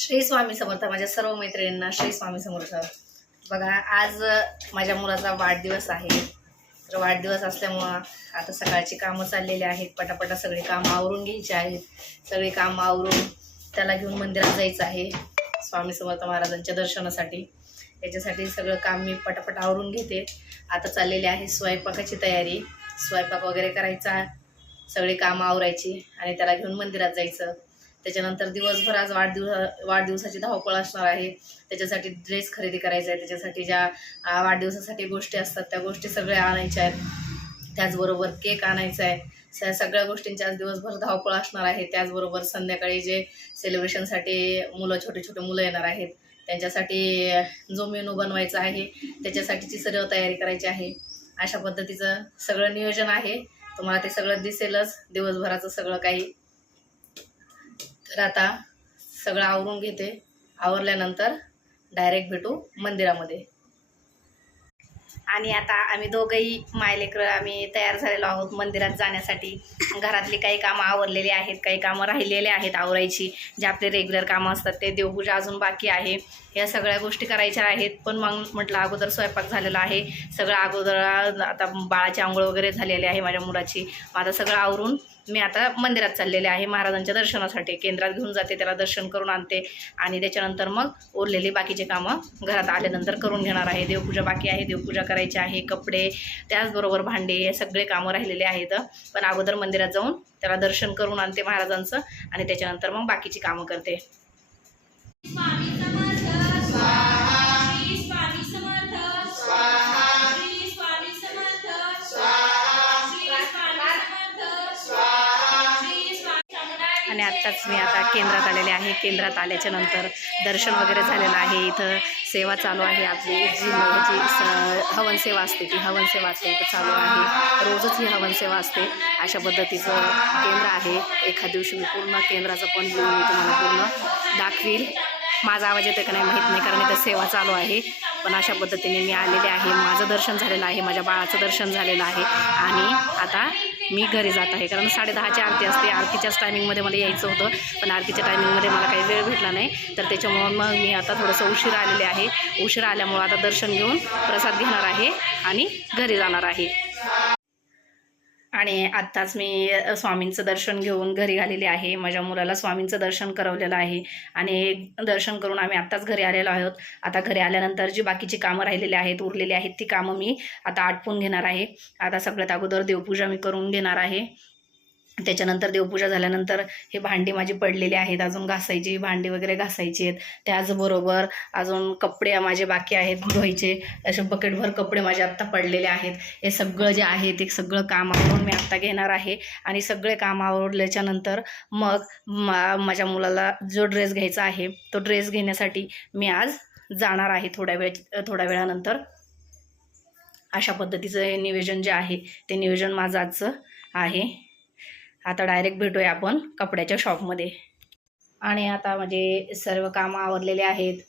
श्री स्वामी समर्थ. माझ्या सर्व मैत्रिणींना श्री स्वामी समर्थ. बघा, आज माझ्या मुलाचा वाढदिवस आहे. तर वाढदिवस असल्यामुळं आता सकाळची कामं चाललेली आहेत. पटापटा सगळी कामं आवरून घ्यायची आहेत. सगळी कामं आवरून त्याला घेऊन मंदिरात जायचं आहे स्वामी समर्थ महाराजांच्या दर्शनासाठी. याच्यासाठी सगळं काम मी पटापट आवरून घेते. आता चाललेली आहे स्वयंपाकाची तयारी. स्वयंपाक वगैरे करायचा, सगळी कामं आवरायची आणि त्याला घेऊन मंदिरात जायचं. त्याच्यानंतर दिवसभर आज वाढदिवसाची धावपळ असणार आहे. त्याच्यासाठी ड्रेस खरेदी करायचा आहे. त्याच्यासाठी ज्या वाढदिवसासाठी गोष्टी असतात त्या गोष्टी सगळ्या आणायच्या आहेत. त्याचबरोबर केक आणायचा आहे. सगळ्या गोष्टींची आज दिवसभर धावपळ असणार आहे. त्याचबरोबर संध्याकाळी जे सेलिब्रेशनसाठी छोटे छोटे मुलं येणार आहेत त्यांच्यासाठी जो मेनू बनवायचा आहे त्याच्यासाठीची सर्व तयारी करायची आहे. अशा पद्धतीचं सगळं नियोजन आहे. तुम्हाला ते सगळं दिसेलच दिवसभराचं सगळं काही. तर आता सगळं आवरून घेते. आवरल्यानंतर डायरेक्ट भेटू मंदिरामध्ये. आणि आता आम्ही दोघंही मायलेकरं आम्ही तयार झालेलो आहोत मंदिरात जाण्यासाठी. घरातली काही कामं आवरलेली आहेत, काही कामं राहिलेली आहेत आवरायची. जे आपले रेग्युलर कामं असतात ते, देवपूजा अजून बाकी आहे. या सगळ्या गोष्टी करायच्या आहेत. पण मग म्हटलं अगोदर स्वयंपाक झालेला आहे सगळं. अगोदर आता बाळाची आंघोळ वगैरे झालेली आहे माझ्या मुलाची. आता सगळं आवरून मी आता मंदिरात चाललेले आहे महाराजांच्या दर्शनासाठी. केंद्रात घेऊन जाते, त्याला दर्शन करून आणते आणि त्याच्यानंतर मग उरलेली बाकीचे कामं घरात आल्यानंतर करून घेणार आहे. देवपूजा बाकी आहे, देवपूजा करायची आहे. कपडे, त्याचबरोबर भांडे, हे सगळे कामं राहिलेले आहेत. पण अगोदर मंदिरात जाऊन त्याला दर्शन करून आणते महाराजांचं आणि त्याच्यानंतर मग बाकीची कामं करते. आणि आत्ताच मी आता केंद्रात आलेले आहे. केंद्रात आल्याच्या नंतर दर्शन वगैरे झालेलं आहे. इथं सेवा चालू आहे. आपली जी हवन सेवा असते ती हवन सेवा असते इथं चालू आहे. रोजच ही हवन सेवा असते. अशा पद्धतीचं केंद्र आहे. एखाद दिवशी मी पूर्ण केंद्राचं पण घेऊन मी तुम्हाला पूर्ण दाखवील. माझा आवाज येतो का नाही माहीत नाही, कारण इथं सेवा चालू आहे. पण अशा पद्धतीने मी आलेले आहे. माझं दर्शन झालेलं आहे, माझ्या बाळाचं दर्शन झालेलं आहे आणि आता मी घरी जात आहे. कारण 10:30ची आरती असते. आरतीच्याच टायमिंगमध्ये मला यायचं होतं, पण आरतीच्या टायमिंगमध्ये मला काही वेळ भेटला नाही. तर त्याच्यामुळं मग मी आता थोडंसं उशीर आलेले आहे. उशीर आल्यामुळं आता दर्शन घेऊन प्रसाद घेणार आहे आणि घरी जाणार आहे. आणि आत्ताच मी स्वामींचं दर्शन घेऊन घरी आलेले आहे. माझ्या मुलाला स्वामींचं दर्शन करवलेलं आहे आणि दर्शन करून आम्ही आत्ताच घरी आलेलो आहोत. आता घरी आल्यानंतर जी बाकीची कामं राहिलेली आहेत, उरलेली आहेत, ती कामं मी आता आटपून घेणार आहे. आता सगळ्यात अगोदर देवपूजा मी करून घेणार आहे. त्याच्यानंतर देवपूजा झाल्यानंतर हे भांडी माझी पडलेली आहेत, अजून घासायची, भांडी वगैरे घासायची आहेत. त्याचबरोबर अजून कपडे माझे बाकी आहेत धुवायचे. असे बकेटभर कपडे माझे आत्ता पडलेले आहेत. हे सगळं जे आहे ते सगळं काम आवरून मी आत्ता घेणार आहे. आणि सगळे काम आवरल्याच्या नंतर मग माझ्या मुलाला जो ड्रेस घ्यायचा आहे तो ड्रेस घेण्यासाठी मी आज जाणार आहे थोड्या वेळानंतर. अशा पद्धतीचं हे नियोजन जे आहे ते नियोजन माझं आजचं आहे. आता डायरेक्ट भेटूया आपण कपड्याच्या शॉपमध्ये. आणि आता म्हणजे सर्व कामं आवरलेले आहेत.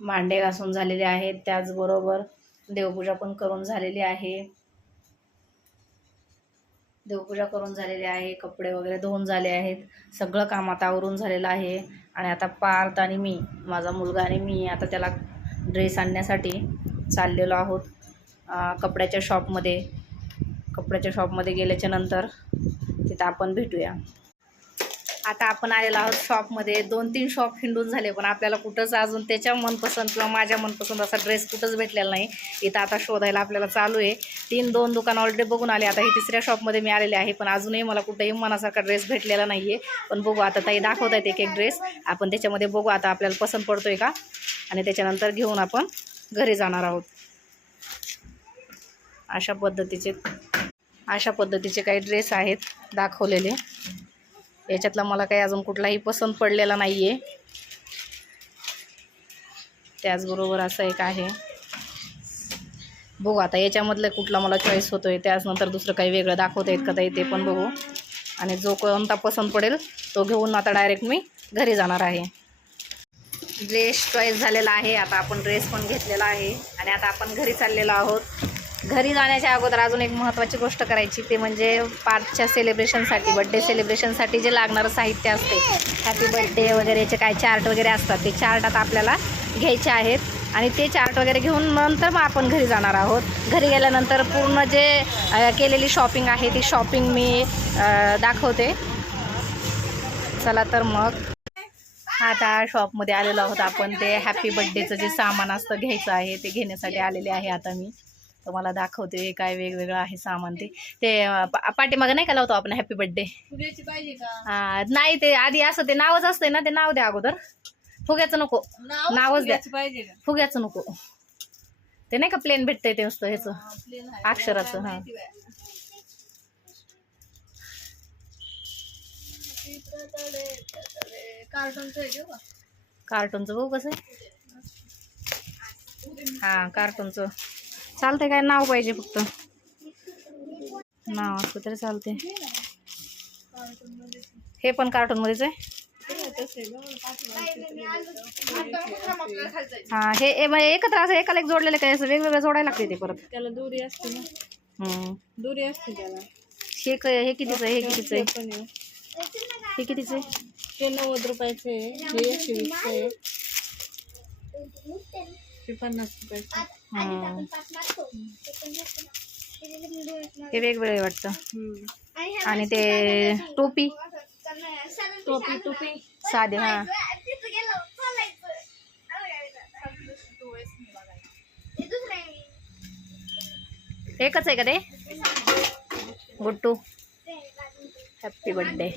भांडे घासून झालेले आहेत. त्याचबरोबर देवपूजा पण करून झालेली आहे. देवपूजा करून झालेली आहे. कपडे वगैरे धुवून झाले आहेत. सगळं काम आता आवरून झालेलं आहे. आणि आता पार्थ आणि मी, माझा मुलगा आणि मी आता त्याला ड्रेस आणण्यासाठी चाललेलो आहोत कपड्याच्या शॉपमध्ये. कपड्याच्या शॉपमध्ये गेल्याच्या नंतर तिथं आपण भेटूया. आता आपण आलेलो आहोत शॉपमध्ये. 2-3 शॉप हिंडून झाले पण आपल्याला कुठंच अजून त्याच्या मनपसंत किंवा माझ्या मनपसंत असा ड्रेस कुठंच भेटलेला नाही. इथं आता शोधायला आपल्याला चालू आहे. 2 दुकानं ऑलरेडी बघून आले. आता ही 3ऱ्या शॉपमध्ये मी आलेले आहे. पण अजूनही मला कुठंही मनासारखा ड्रेस भेटलेला नाही आहे. पण बघू आता, ताई दाखवत आहेत एक ड्रेस. आपण त्याच्यामध्ये बघू आता आपल्याला पसंत पडतोय का, आणि त्याच्यानंतर घेऊन आपण घरी जाणार आहोत. अशा पद्धतीचे काही ड्रेस आहेत दाखवलेले. याच्यातला मला काही अजून कुठलाही पसंत पडलेला नाही आहे. त्याचबरोबर असं एक आहे. बघू आता याच्यामधलं कुठला मला चॉईस होतोय. त्याचनंतर दुसरं काही वेगळं दाखवता येत का ते पण बघू. आणि जो कोणता पसंत पडेल तो घेऊन आता डायरेक्ट मी घरी जाणार आहे. ड्रेस चॉईस झालेला आहे. आता आपण ड्रेस पण घेतलेला आहे आणि आता आपण घरी चाललेलो आहोत. घरी जाण्याच्या अगोदर अजून एक महत्त्वाची गोष्ट करायची, ते म्हणजे पार्थच्या सेलिब्रेशनसाठी, बड्डे सेलिब्रेशनसाठी जे लागणारं साहित्य असते, हॅपी बड्डे वगैरेचे काय चार्ट वगैरे असतात, ते चार्ट आता आपल्याला घ्यायचे आहेत आणि ते चार्ट वगैरे घेऊन नंतर मग आपण घरी जाणार आहोत. घरी गेल्यानंतर पूर्ण जे केलेली शॉपिंग आहे ती शॉपिंग मी दाखवते. चला तर मग आता शॉपमध्ये आलेलो आहोत आपण. ते हॅपी बड्डेचं जे सामान असतं घ्यायचं आहे ते घेण्यासाठी आलेले आहे. आता मी तुम्हाला दाखवते काय वेगवेगळं आहे सामान. ते पाठीमागं नाही का लावतो आपण हॅपी बड्डे, पाहिजे का? नाही ते आधी असं ते नावच असते ना, ते नाव द्या अगोदर. फुग्याचं नको, नावच द्या. पाहिजे का? फुग्याचं नको, ते नाही का प्लेन भेटतंय ते नुसतं ह्याचं अक्षराचं. हां कार्टूनचं बघू कसं आहे. हां कार्टूनचं चालतंय. काय नाव पाहिजे फक्त, नाव असतं तरी चालते. हे पण कार्टूनमध्येच आहे. हां हे एकत्र असं एकाला एक जोडलेलं काय असं वेगवेगळं जोडायला लागते ते परत. त्याला दोरी असते ना, दोरी असते त्याला. हे कितीचं आहे, हे कितीचं आहे, हे कितीचं आहे? ते 90 रुपयाचे आहे, हे 120 आहे, हे 50 रुपयाचे. हे वेगवेगळे वाटतं. आणि ते टोपी टोपी साधे. हां एकच आहे का ते? Guddu happy birthday.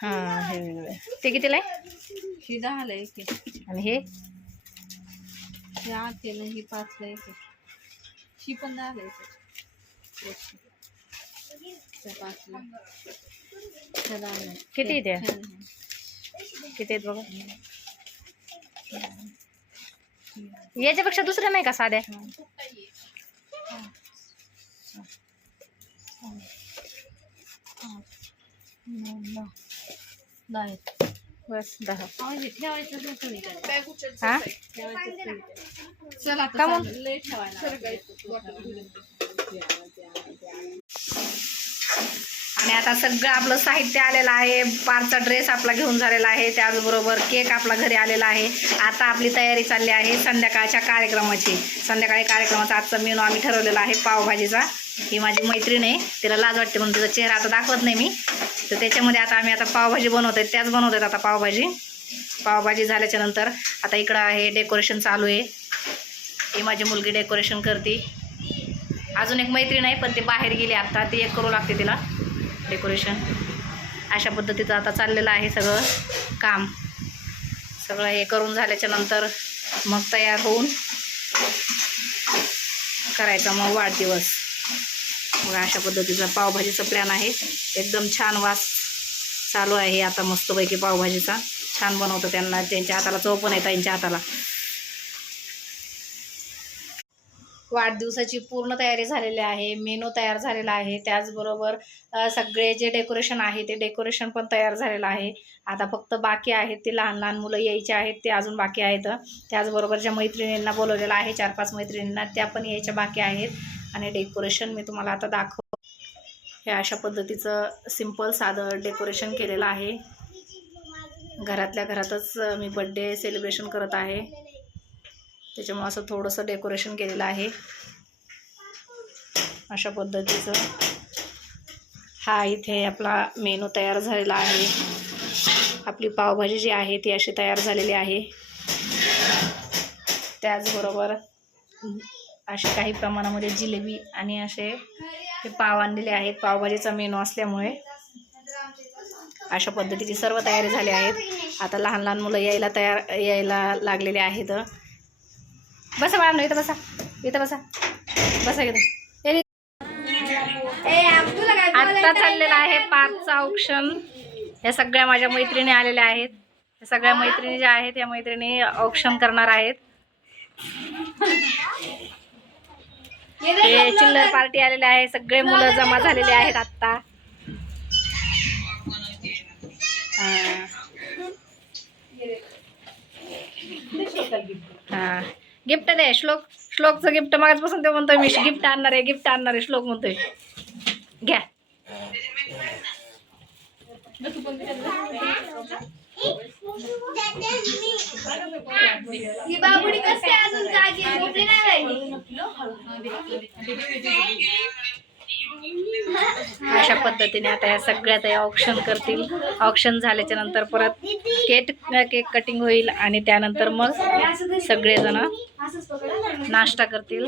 हां हे वेगळे. ते कितीला आहे? ही 10 ला एक आहे. आणि हे 8 ला, ही 5 ला एक आहे. ही पण 10 ला एक आहे. 5 ला. किती द्या, किती आहेत बघा. याच्यापेक्षा दुसऱ्या नाही का साध्या? बस 10. हां का मग आणि आता सगळं आपलं साहित्य आलेलं आहे. पारचा ड्रेस आपला घेऊन झालेला आहे, त्याचबरोबर केक आपला घरी आलेला आहे. आता आपली तयारी चालली आहे संध्याकाळच्या कार्यक्रमाची. संध्याकाळी कार्यक्रमाचा आजचा मेनू आम्ही ठरवलेला आहे पावभाजीचा. ही माझी मैत्रीण आहे, तिला लाज वाटते म्हणून तिचा चेहरा आता दाखवत नाही मी. तर त्याच्यामध्ये आता आम्ही आता पावभाजी बनवत आहेत, त्याच बनवत आहेत आता पावभाजी झाल्याच्या नंतर आता इकडं आहे डेकोरेशन चालू आहे. ही माझी मुलगी डेकोरेशन करते. अजून एक मैत्रीण आहे पण ती बाहेर गेली आता, ती एक करू लागते तिला डेकोरेशन. अशा पद्धतीचं आता चाललेलं आहे सगळं काम. सगळं हे करून झाल्याच्या नंतर मग तयार होऊन करायचा मग वाढदिवस. मग अशा पद्धतीचा पावभाजीचा प्लॅन आहे. एकदम छान वास चालू आहे आता मस्तपैकी पावभाजीचा. छान बनवतं, त्यांच्या हाताला चव पण आहे ताईंच्या हाताला. वाढदिवसाची पूर्ण तयारी झालेली आहे, मेनू तयार झालेला आहे, त्याचबरोबर सगळे जे डेकोरेशन आहे ते डेकोरेशन पण तयार झालेलं आहे. आता फक्त बाकी आहेत ते लहान लहान मुलं यायचे आहेत, ते अजून बाकी आहेत. त्याचबरोबर ज्या मैत्रिणींना बोलवलेलं आहे 4-5 मैत्रिणींना, त्या पण यायच्या बाकी आहेत. आणि डेकोरेशन मी तुम्हाला आता दाखव. हे अशा पद्धतीचं सिंपल साधं डेकोरेशन केलेलं आहे. घरातल्या घरातच मी बड्डे सेलिब्रेशन करत आहे, त्याच्यामुळे असं थोडंसं डेकोरेशन केलेलं आहे अशा पद्धतीचं. हा इथे आपला मेनू तयार झालेला आहे. आपली पावभाजी जी आहे ती अशी तयार झालेली आहे. त्याचबरोबर असे काही प्रमाणामध्ये जिलेबी आणि असे हे पाव आणलेले आहेत. पावभाजीचा मेनू असल्यामुळे अशा पद्धतीची सर्व तयारी झाली आहेत. आता लहान लहान मुलं यायला लागलेले आहेत. बसा बाळा, इथं बसा, इथं बसा, बसा इथं. आत्ता चाललेलं आहे पार्कचं औक्षण. या सगळ्या माझ्या मैत्रिणी आलेल्या आहेत. या सगळ्या मैत्रिणी ज्या आहेत या मैत्रिणी औक्षण करणार आहेत. हे चिल्लर पार्टी आलेले आहे, सगळे मुलं जमा झालेले आहेत आत्ता. गिफ्ट दे. श्लोकचं गिफ्ट मागासपासून ते म्हणतोय मी गिफ्ट आणणार आहे श्लोक म्हणतोय. घ्या. ही बाबुडी कसं काय अजून जागी आहे? झोपली नाही राहिली. अशा पद्धतीने आता या सगळ्यात ऑप्शन करतील. ऑप्शन झाल्याच्या नंतर परत केक कटिंग होईल आणि त्यानंतर मग सगळेजण नाश्ता करतील.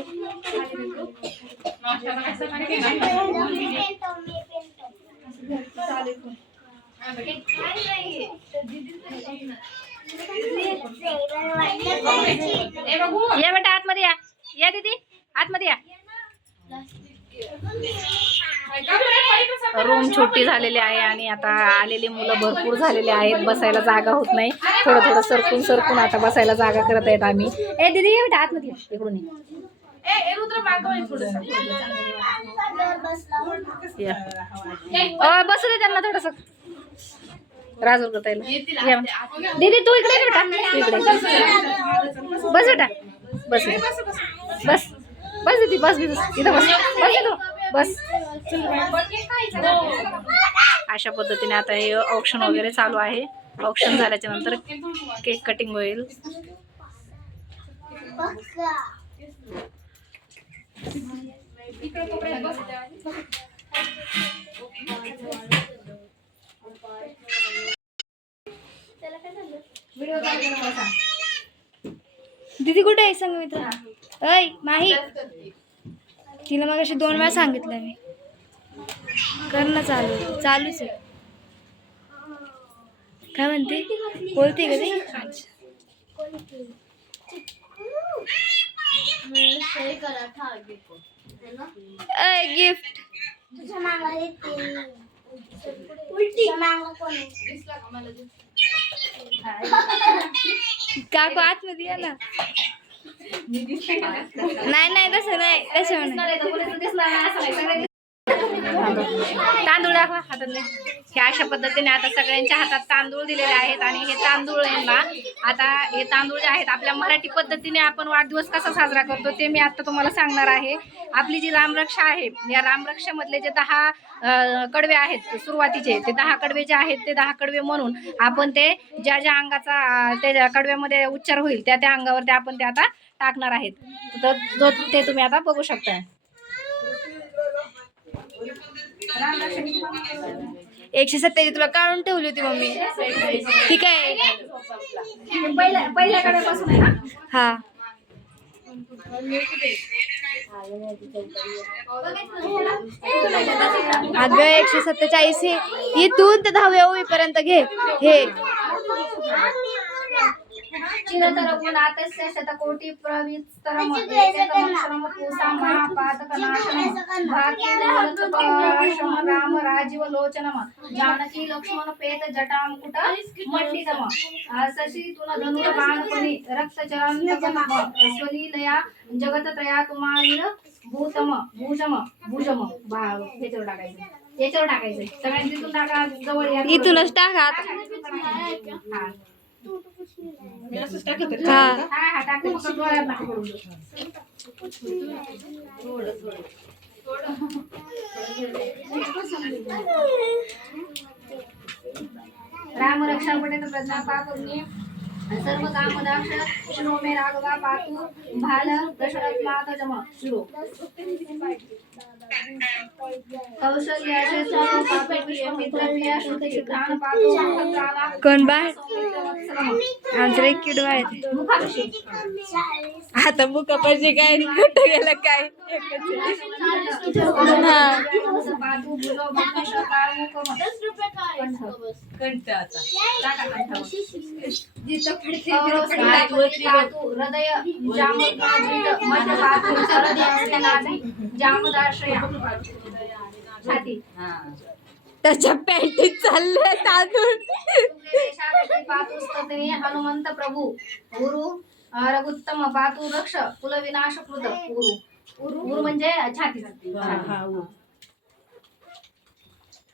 या बेटा आतमध्ये या दीदी आतमध्ये या. रूम छोटी झालेली आहे आणि आता आलेली मुलं भरपूर झालेले आहेत. बसायला जागा होत नाही. थोडं सरकून आता बसायला जागा करत आहेत आम्ही. ए दीदी ये बेटा आतमध्ये इकडून बसू दे त्यांना थोडस. राजूर करता दीदी तू इकडे बेटा इकडे बस बेटा बस बस बस दीदी बस इथं बस बस तू बस. अशा पद्धतीने आता हे ऑप्शन वगैरे चालू आहे. ऑप्शन झाल्याच्या नंतर केक कटिंग होईल. दीदी कुठे आहे सांग मी तुला. अय माही तिला मग अशी 2 वेळा सांगितलं मी. कर ना चालूच आहे. काय म्हणते बोलते का ती. गिफ्ट काकू आतमध्ये या ना. नाही तसं नाही तांदूळ दाखवा हातातले. हे अशा पद्धतीने आता सगळ्यांच्या हातात तांदूळ दिलेले आहेत आणि हे तांदूळ आहे ना आता हे तांदूळ जे आहेत आपल्या मराठी पद्धतीने आपण वाढदिवस कसा साजरा करतो ते मी आता तुम्हाला सांगणार आहे. आपली जी रामरक्षा आहे या रामरक्षामधले जे 10 कडवे आहेत सुरुवातीचे ते 10 कडवे जे आहेत ते 10 कडवे म्हणून आपण ते ज्या अंगाचा त्या कडव्यामध्ये उच्चार होईल त्या अंगावर ते आपण ते आता टाकणार आहेत. तर ते तुम्ही आता बघू शकता. 127 तुला काढून ठेवली होती मम्मी. ठीक आहे पहिल्या कडव्यापासून आहे ना. हा अगं 147 हे इथून ते 10व्या ओळीपर्यंत घे. हे चिरतर गुणातस्य शतकोटी प्रविस्तरम एकमक्षरम पूषाम महापातकनाशनम भाकीलशम राम राजीव लोचनम जानकी लक्ष्मण पेत जटामुकुट मंडितम शशीतुन धनुर्बाणपणि रक्तचरान्तकम स्वलीलया जगतत्रया तुमावीर भूतम भुजम याच्यावर टाकायचं सगळ्यांनी तिथून टाका जवळ या. इथूनच टाका. राम रक्षा पटेल प्रज्ञा पाकरुणी सर्व कामदाक्ष शिरो मे राघवा पातु भाल दशरथ मात जम शिरो कौशल्याचे सर्व पापे विश्वामित्रप्रिया श्रुती शिद्धान पातु महात्राना कोण बाय आमचं एक किडवा आहे. आता बुका पाहिजे काय कुठं गेलं काय. हृदय छाती त्याच्या पॅन्टीत चाललंय तांदूळ. पातुस्तते हनुमंत प्रभू गुरु रघुत्तम पातु रक्ष कुलविनाश कृत गुरु म्हणजे छाती.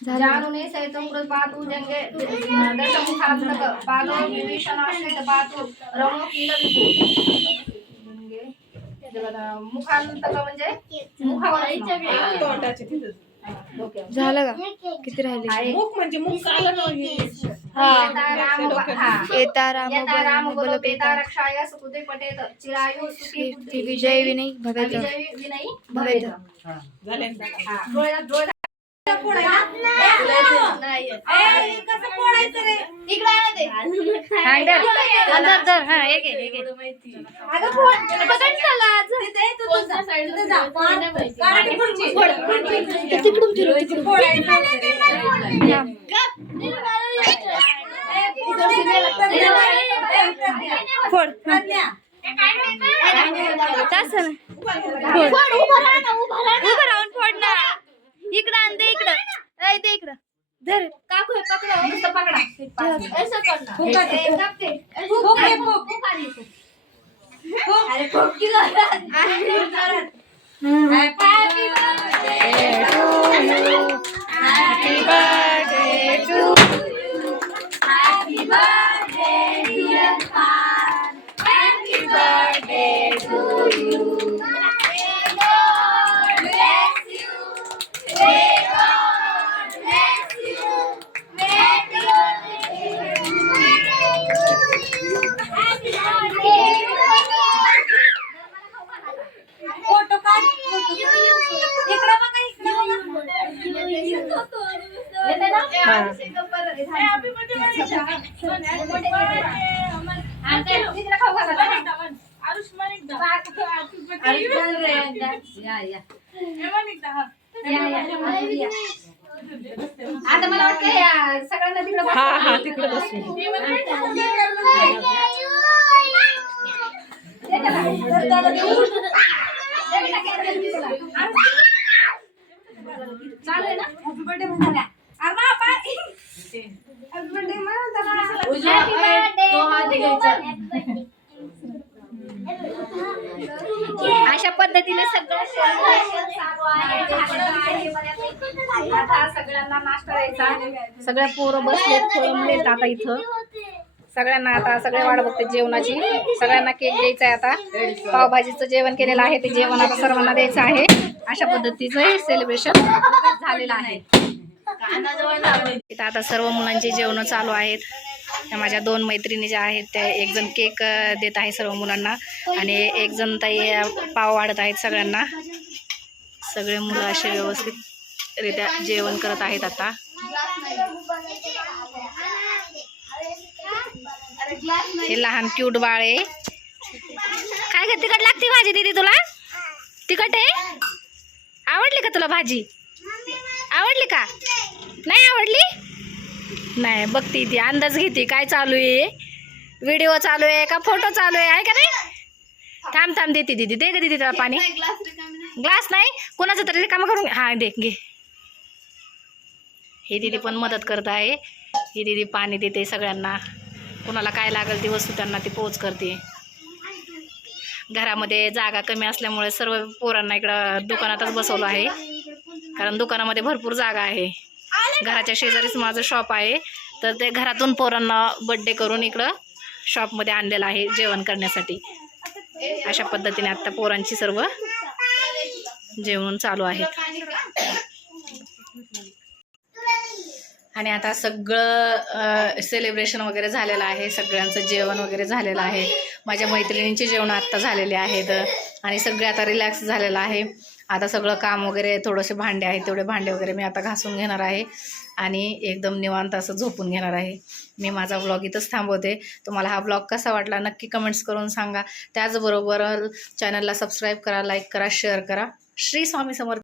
जानुने सैतंकृत पातु जंगे दशमुखात्मक पादो विभीषणाश्रित पातु रमो कील विभू मुखांतक म्हणजे मुखावर तोंडाचे तिथं. झालं का किती राहिले मुख म्हणजे मुख आलं ना हे. येता राम येता राम बल बोलो पेता बेता रक्षाय सुकृते पटेत चिरायु सुखी कीर्ती विजय विनय भवेत विजय विनयी भवेत. झाले ना. डोळे उभं राहून फोड ना. इकडं आण दे इकडं. ऐ दे इकडं. धर काकू हे पकडा. नुसतं पकडा ऐसा करना. अरे खूप की आता मला वाटतं सगळ्यांना तिकडे हा तिकडे बसून. चालू आहे ना हॅपी बर्थडे म्हणाल्या. अशा पद्धतीने सगळं आता सगळ्यांना नाश्ता द्यायचा. सगळ्या पोरं बसलेत खोळंबलेत आता इथं. सगळ्यांना आता सगळे वाट बघते जेवणाची. सगळ्यांना केक द्यायचा आहे आता. पावभाजीचं जेवण केलेलं आहे ते जेवण आता सर्वांना द्यायचं आहे. अशा पद्धतीचं हे सेलिब्रेशन झालेलं आहे. इथं आता सर्व मुलांची जेवण चालू आहेत. त्या माझ्या 2 मैत्रिणी ज्या आहेत त्या एक जण केक देत आहे सर्व मुलांना आणि एक जण ताई पाव वाढत आहेत सगळ्यांना. सगळे मुलं असे व्यवस्थितरित्या जेवण करत आहेत आता. हे लहान क्यूट बाळ आहे. काय ग तिखट लागते भाजी दीदी तुला? तिखट आहे? आवडली का तुला भाजी? आवडली का? नाही आवडली? नाही बघती ती अंदाज घेते काय चालू आहे. व्हिडिओ चालू आहे का फोटो चालू आहे का नाही? थांब थांब देते दीदी. दे ग दीदी त्याला पाणी. ग्लास नाही कोणाचं तरी काम करून हा दे घे. ही दीदी पण मदत करत आहे. ही दीदी पाणी देते सगळ्यांना. कोणाला काय लागेल ती वस्तू त्यांना ती पोच करते. घरामध्ये जागा कमी असल्यामुळे सर्व पोरांना इकडं दुकानातच बसवलं आहे. कारण दुकानामध्ये भरपूर जागा आहे. घराच्या शेजारीच माझं शॉप आहे तर ते घरातून पोरांना बर्थडे करून इकडं शॉपमध्ये आणलेलं आहे जेवण करण्यासाठी. अशा पद्धतीने आत्ता पोरांची सर्व जेवण चालू आहेत. आणि आता सगळं सेलिब्रेशन वगैरे झालेलं आहे. सगळ्यांचं जेवण वगैरे झालेलं आहे. माझ्या मैत्रिणींचे जेवण आत्ता झालेले आहेत आणि सगळे आता रिलॅक्स झालेलं आहे. आता सगळं काम वगैरे थोडेसे भांडे आहेत तेवढे भांडे वगैरे मी आता घासून घेणार आहे आणि एकदम निवांत असं झोपून घेणार आहे. मी माझा व्लॉग इथंच थांबवते. तुम्हाला हा व्लॉग कसा वाटला नक्की कमेंट्स करून सांगा. त्याचबरोबर चॅनलला सबस्क्राईब करा, लाईक करा, शेअर करा. श्री स्वामी समर्थ.